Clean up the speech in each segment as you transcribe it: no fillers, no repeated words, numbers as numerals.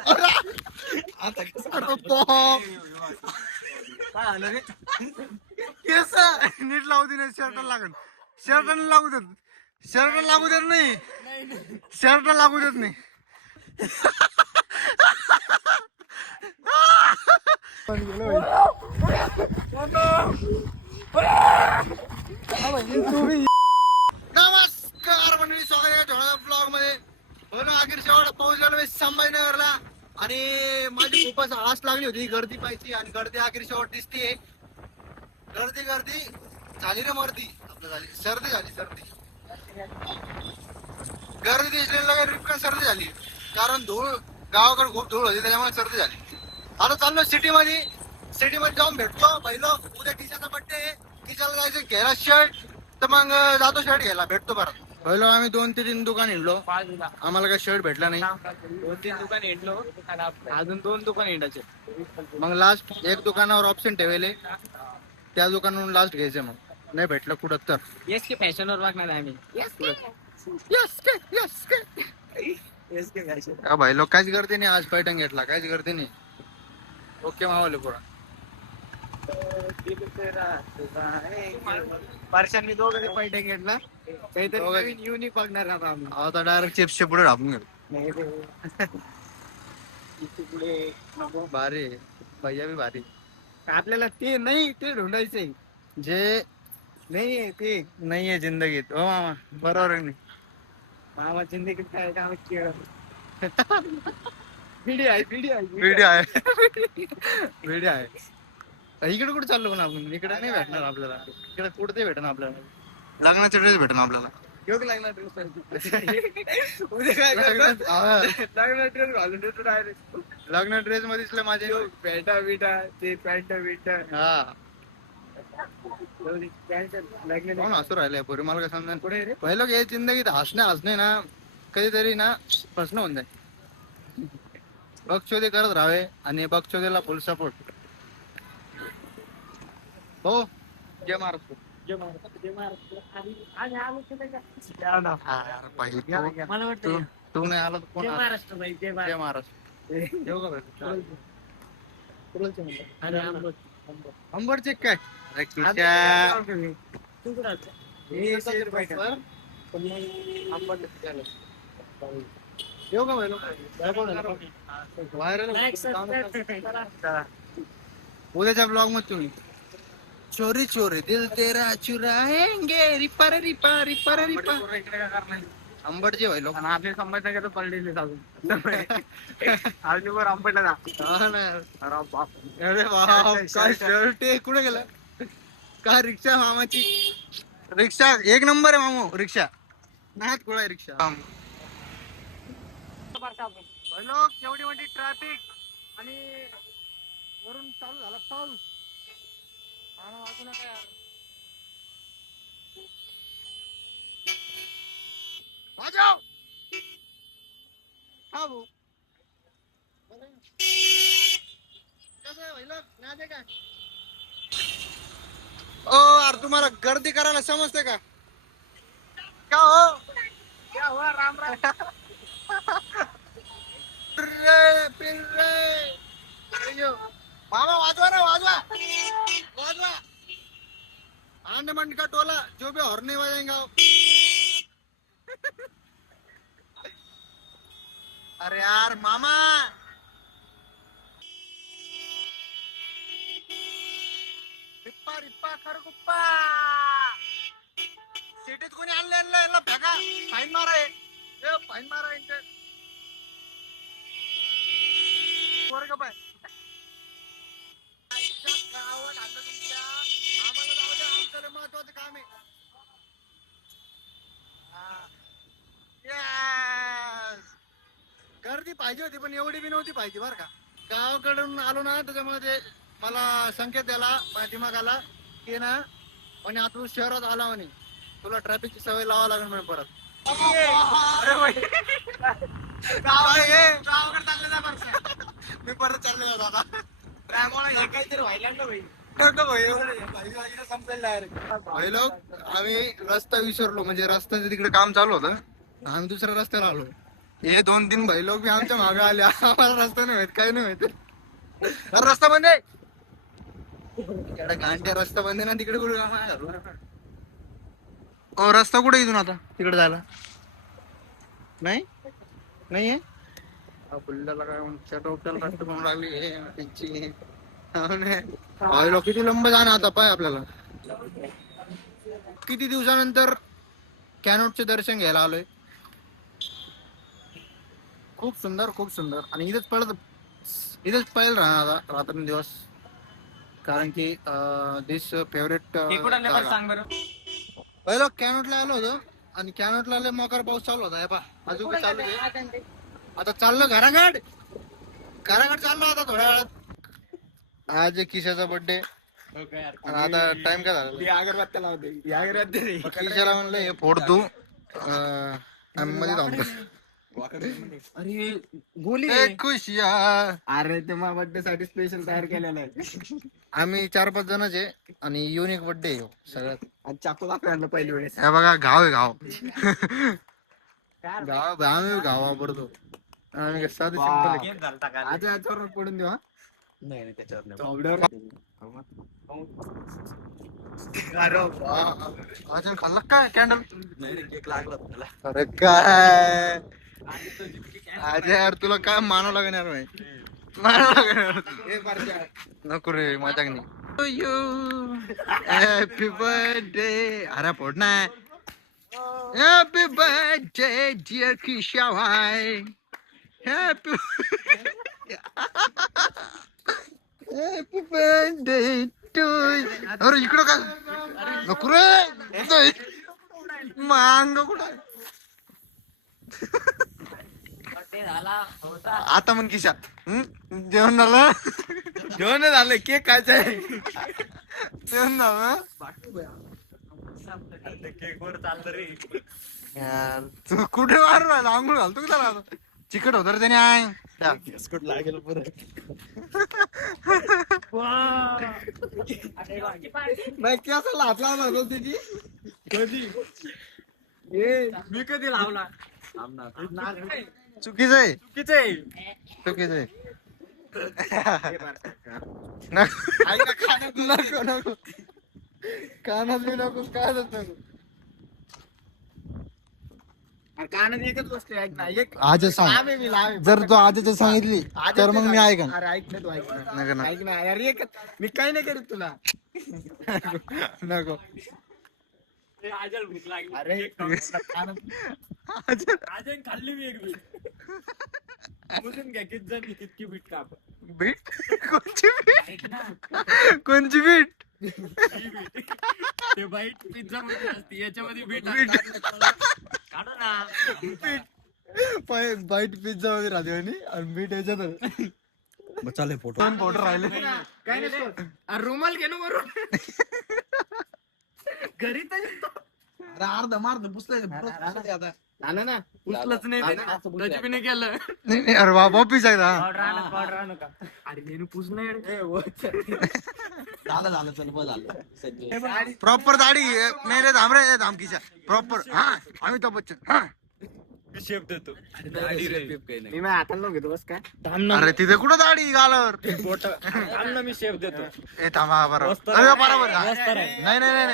आता काय आलं रे केस नीट लावू दे. शर्ट लागल. शर्ट लागू देत. शर्ट लागू देत नाही. शर्ट लागू देत नाही. नमस्कार मंडळी, स्वागत आहे थोड्या ब्लॉग मध्ये. अखेर शेवट पोहोचलो संभाजीनगरला आणि माझी खूपच आस लागली होती गर्दी पाहायची आणि गर्दी अखेर शेवट दिसतीये. गर्दी गर्दी झाली रे मर्दी आपलं झाली सर्दी गर्दी दिसलेली रिपकन सर्दी झाली कारण धूळ गावाकडे खूप धूळ होती त्याच्यामुळे सर्दी झाली. आता चाललो सिटी मध्ये जाऊन भेटतो. पहिलं उद्या टीचरचा बड्डे आहे. टीचरला जायचं घ्यायला शर्ट तर मग जातो शर्ट घ्यायला भेटतो परत. पहिलं आम्ही 2 ते 3 दुकान हिंडलो. आम्हाला काही शर्ट भेटला नाही. 2-3 दुकान हिंडलो अजून 2 दुकान हिंडायचे. मग लास्ट एक दुकानावर ऑप्शन ठेवले त्या दुकानावरून लास्ट घ्यायचं. मग नाही भेटलं कुठं तर येस की फॅशनवर बघणार आम्ही. का भाई लोक काहीच गर्दी नाही. आज पैठण घेतला काहीच गर्दी नाही. ओके मावले पुरा वर्षांनी दोघे पैठे घेतला काहीतरी नवीन युनिक बघणार आता आम्ही. आता डायरेक्ट चिप्सच्या पुढे ढापून गेलो. भारी भैया बी भारी. आपल्याला ते नाही ते ढूंढायचंय जे नाही ते नाहीये जिंदगीत. हो मामा बरोबर आहे. नाही मामा जिंदगीत काय काम केलं. व्हिडिओ आहे इकडे कुठे चाललो पण आपण. इकडे नाही भेटणार आपल्याला. इकडे कुठे भेटणार आपल्याला. लग्नाचे ड्रेस भेटणार आपल्याला. योग लागला ड्रेस उद्या काय लागला ड्रेस घालून देतो डायरेक्ट. लग्न ड्रेस मध्येच माझे पॅन्टा बिटा ते पॅन्ट बिट हा लागले हसू राहिले पोरी. मला काय समजा पुढे पहिलं हे जिंदगीत हसणे ना कधीतरी ना प्रश्न होऊन जाईल. बगचोदी करत राहावे आणि बगचोदीला फुल सपोर्ट. हो जय महाराष्ट्र. मला वाटतं तू नाही आला तर कोण आला? महाराष्ट्र भाई जय जय महाराष्ट्र. येऊ का अंबरचे काय येऊ का उद्याच्या ब्लॉग मध्ये तुम्ही चोरी चोरी दिल तेरा चुराएंगे रिपा रे रिपा रिपा रे रिपा. अंबडचे भाई लोक आपले संभाजीनगर पडलेले अजून आंबटला जा. अरे बाप काय शर्ट आहे. कुठे गेला का रिक्षा मामाची. रिक्षा एक नंबर आहे मामू. रिक्षा नाहीत कुठे आहे रिक्षा. लोक एवढी मोठी ट्रॅफिक आणि वरून चालू झाला पाऊस. वाजू नका यार. वाजव हा भाऊ. कसं आहे भाई लोक नादे का. ओ यार तुम्हाला गर्दी करायला समजते का हो. क्या हुआ राम राम. मामा वाजवा ना वाजवा वाजवा. आंडमंड का टोला जो भी हॉर्न नहीं बजाएगा. अरे यार मामा रिप्पा रिप्पा खरगुप्पा. सिटीत कोणी आणलं याला फेका. फाईन मारा. फाईन मारा यांच्या पोरग पाय गावात आणलं तुमच्या. आम्हाला जाऊ द्या. आमचं महत्वाचं काम आहे. गर्दी पाहिजे होती पण एवढी बी नव्हती पाहिजे बरं का. गावाकडून आलो ना त्याच्यामुळे ते मला संकेत द्याला दिमाग आला की ना म्हणे आता तू शहरात आला म्हणे तुला ट्रॅफिकची सवय लावा लागेल म्हणे परत. गावाकडे चालले जा बरं. मी परत चालले जातो आता. त्यामुळे काहीतरी व्हायला ना भाई. लोक आम्ही रस्ता विसरलो. म्हणजे रस्त्याचं तिकडे काम चालू होतं. आम्ही दुसऱ्या रस्त्याला आलो. हे 2-3 भाई लोक बी आमच्या मागे आले, आम्हाला रस्ता नाही माहित, काय नाही माहित. अरे रस्ता बंद आहे, घंट्या रस्ता बंद आहे ना तिकडे कुठे. रस्ता कुठे इथून आता तिकडे जायला नाही नाहीये. पुल्ल्याला काय रस्ता बनवून लागली किती लंब जाणं आता पाय आपल्याला. किती दिवसानंतर कॅनोटचे दर्शन घ्यायला आलोय. खूप सुंदर खूप सुंदर. आणि इथेच पळेल राहणार आता रात्रंदिवस, कारण की दिस फेवरेट. पहिलं कॅनोटला आलो होतो आणि कॅनोटला आले मोकार पाऊस चालू होता. हे पा अजून चालू आहे. आता चाललो घराघाट चाललो आता थोड्या वेळात. आज किशाचा बर्थडे आणि आता टाइम काय झाला. अगरबत्त्या लावते, अगरबत्ती किशाला म्हणलं हे फोड तू मध्ये थांबतो. अरे गोली खुशिया. अरे ते माझ्या बर्थडे साठी स्पेशल तयार केलेलं आहे. आम्ही 4-5 जणच आहे आणि युनिक बर्थडे आहे सगळ्यात. आणि चाकू दाखवला पहिली वेळेस. हे बघा गाव आहे गाव. आम्ही गाव वापरतो. आम्ही साधे सिंपल. आज याच्यावर पडून देऊ. नाही त्याच्यावर अजून खाल्लं काय कॅन्डल. केक लागला त्याला. अरे काय आज यार तुला काय मानावं लागणार नाही. नको रे मजाक नाही. Happy birthday. अरे फोड ना. हॅपी बर्थडे डिअर किशा भाई. Happy happy birthday to. अरे इकडं काय नको रे मांग कुठं. आता म्हण किशा जेवण झालं. जेवण झालं, केक खायचा आहे. जेवण झालं. केक वर चाललं रे. यार तू कुठे मारून राहिला. आंघोळ घालतो की त्याला चिकट होत रे त्याने. आहे लागेल नाही केस हात लावला होता त्याची. कधी मी कधी लावला. चुकीचं आहे चुकीचं आहे. चुकीचं आहे. नको नको कानात बी नको कानात नको. कानात एकच गोष्ट ऐक ना. एक आज सांग मी लावे. जर तू आजच सांगितली तर मग मी ऐकन. अरे ऐक ना तू ऐक ना. नको ना ऐक ना अरे एक मी काही नाही करीत तुला. नको. अरे खाल्ली मी एक बीट. मोजून घ्या किती जण कितकी बीट काप. बीट कोणची बीट कोणची बीट. ते बाईट पिझ्झा मध्ये असते, याच्यामध्ये बीट काढा ना. बाईट पिझ्झा मध्ये राहते आणि बीट याच्यात चालेल. फोटो राहिले काय नाही. रुमाल घेणं वरून घरी तर अर्ध मार्ध पुसलं आता. ना पुसलंच नाही त्याची बी नाही केलं. नाही अरे बाबा ऑफिस आहे ना. अरे నేను पुसणं झालं चल बस झालं. प्रॉपर दाढी नाही रे. थांब रे थांब किशा प्रॉपर. हा अमिताभ बच्चन. हा शेप देतो. मी माझ्या हाताला घेतो बस काय. अरे तिथे कुठं दाढी गालावर. बोट थांब ना मी शेप देतो. ए थांबा बरोबर. अरे बरोबर. नाही नाही नाही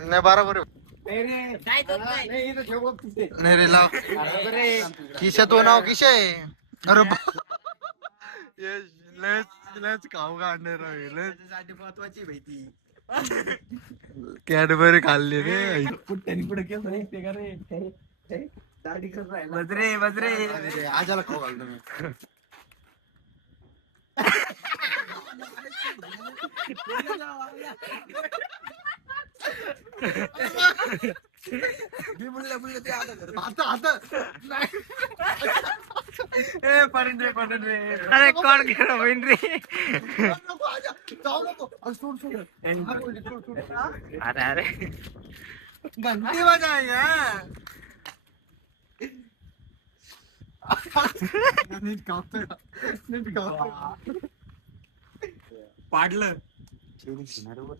नाही बरोबर. नाही रे लाव किशा तो नाव किशा आहे. अरे लच खाऊ काढणार महत्वाची माहिती. कॅडबरी खाल्ली रे. पुट्ट्याने पुढे केलं ते का रे. दाढी करत राहिला. बजरे आजाला खाऊ घालतो मी. आता अरे कोण केलं बहीण रे. अरे घंटी वाजाय पाडलं,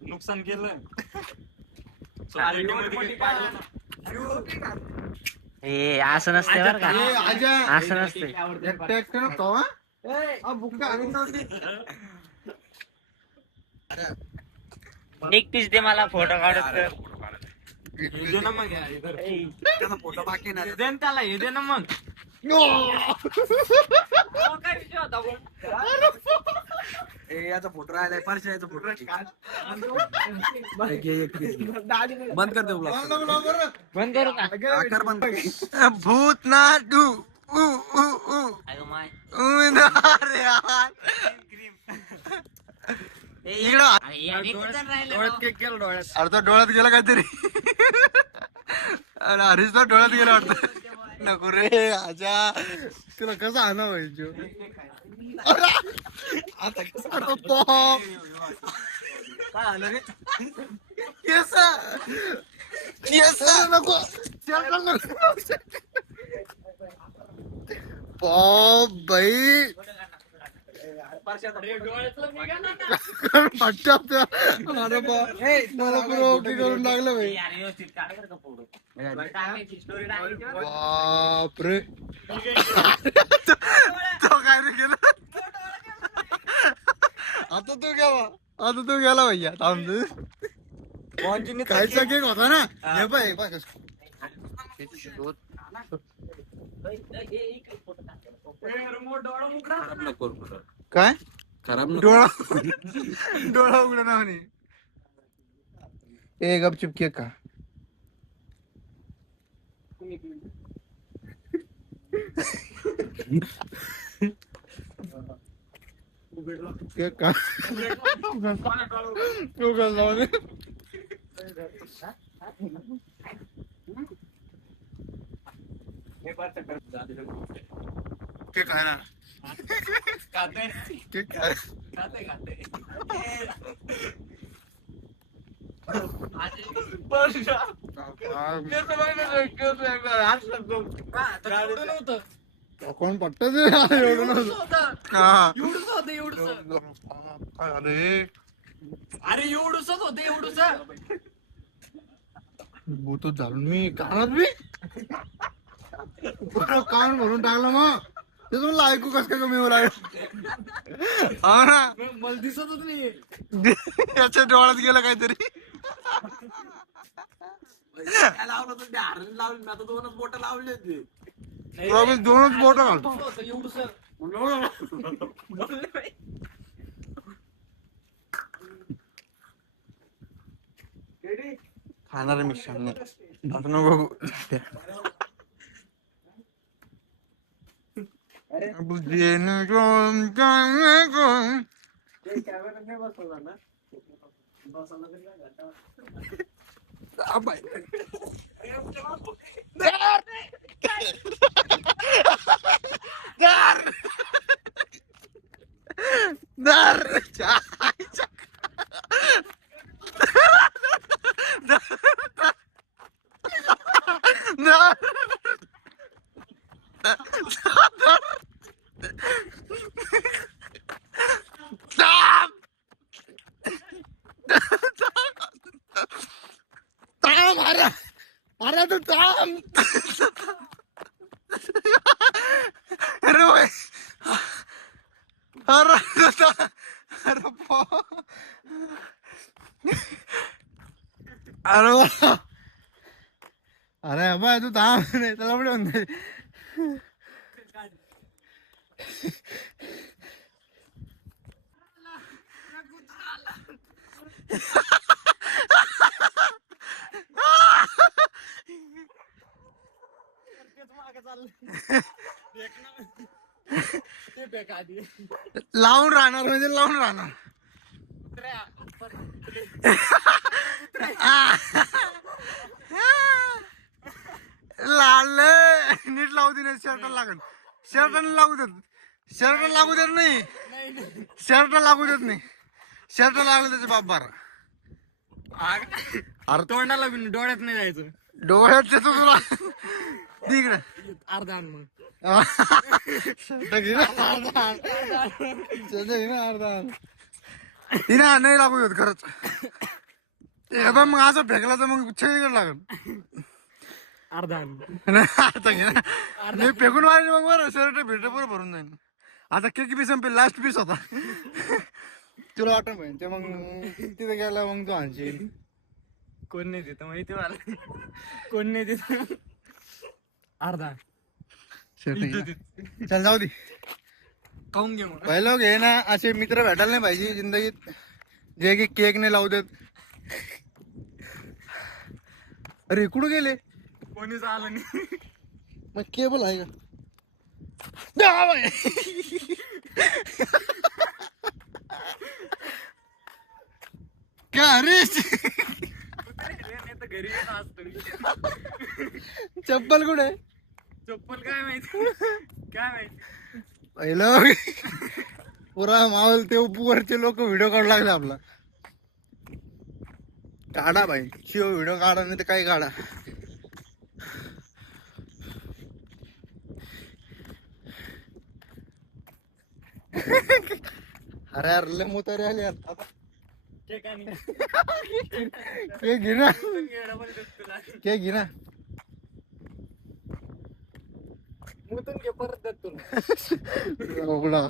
नुकसान केलं. ए असं नसते बरं का, ए, आजा असं नसते. एकटं एकटं नको हा? हा, बुक्का आणून नव्हती. निघतीस ते मला फोटो काढत तर. फोटो बाकी ना त्याला हे दे ना मग. याचा फोटो राहिलाय परशा याचा फोटो बंद कर दे ब्लॉग बंद करू का? आकार बंद भूत ना डू ऊ ऊ ऊ अगं माय. अरे यार इकडं अरे यार, एक जण राहिलं ना. केक केलं डोळ्यात. अरे तो डोळ्यात गेला काहीतरी. अरे हरीश तो डोळ्यात गेला वाटतं. नको रे आजा, तुला कसं आणा पाहिजे. आता कसं पॉप काय आलं रे केस केस नको पॉप बाई अरे मला पुरं ओके करून टाकलं बाई. यार, व्यवस्थित काढ बरं का फोटो. टाकायची story टाकायची बरं. बापरे तो काय रे गेला. आता तू गेला भैया थांब तू. खायचा केक होता ना. हे पाय हे पाय कसं. खराब नको करू. काय खराब नको डोळा डोळा उघडा ना म्हणे. ए गपचूप केक का. केक का उघड लावणे. केक आहे ना. केक काय कोण पट्ट एवढं नव्हतं. हा अरे अरे एवढंच होतं एवढंच. भूतच झालो मी कानात मी कान भरून टाकलं. मग ते तुला ऐकू कस काय कमी होऊ लागलं. हा ना मला दिसतच नाही. याच्या डोळ्यात गेलं काहीतरी. काय लावलं होतं ते हारण लावली मी आता 2च बोट लावली होती प्रॉमिस 2च बोट घालतो. खाणार मी सांगणे असं नको बघू. अरे तू थांब. अरे होय. अरे अरे अरे अरे बाय तू थांब नाही त्याला पुढे म्हणते. लावून राहणार म्हणजे लावून राहणार. लाल नीट लावू दे नाही. शर्ट लागल. शर्टाने लागू देत. शर्ट लागू देत नाही. शर्ट लागू देत नाही. शर्ट लागू त्याचे बाप बारा. अरे तोंडाला बी डोळ्यात नाही जायचं. डोळ्यात तुला तिकडे अर्धा आण मग. शर्ट घे ना अर्धा. शर्ट घे ना अर्धा. तिने नाही लागू देत खरंच. हे बघ मग असं फेकला तर मग छेड लागल. अर्धा आता घे ना मी फेकून मारेन मग बरं शर्ट भेट बरं भरून जाईन. आता केक बी संपेल लास्ट पीस होता. तुला वाटत पाहिजे मग तिथे गेला मग तू आणशील. कोण नाही देत माहिती मला. कोण नाही देत. अर्धा चल जाऊ दे खाऊन घे मग. पहिलं घे ना असे मित्र भेटायला नाही पाहिजे जिंदगीत जे की केक नाही लावू देत. अरे कुठं गेले कोणीच आलं नाही. मग केबल आहे का जा बाई. का रे नाही तर घरी येत असतो. चप्पल कुठे चप्पल काय माहिती. काय माहिती. पहिलं पुरा माहोल ते वरचे लोक व्हिडिओ काढू लागले आपला. काढा भाई शिव व्हिडिओ काढा नाही तर काही काढा. अरे यार लय मोतारे आले यार. आता केक आणि केक घे ना येडा पण देत तुला. केक घे ना. मुतून घे परत देत तुला. उघडा.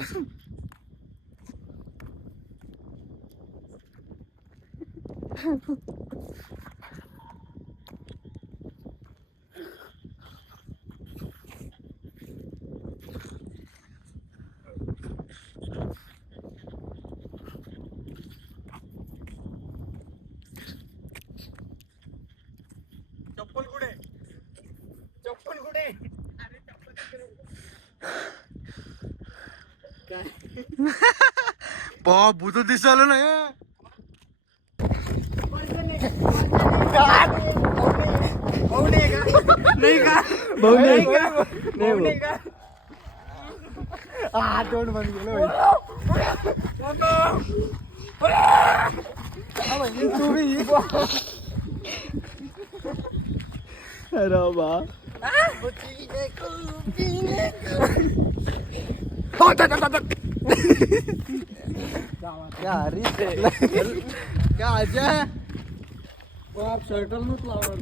चप्पल कुठे. चप्पल कुठे. भूत दिसायला नाही. नाही का. नाही का हा तोंड बंद गेलं. अरे बा क्या क्या अजय शर्टल नच लावणार.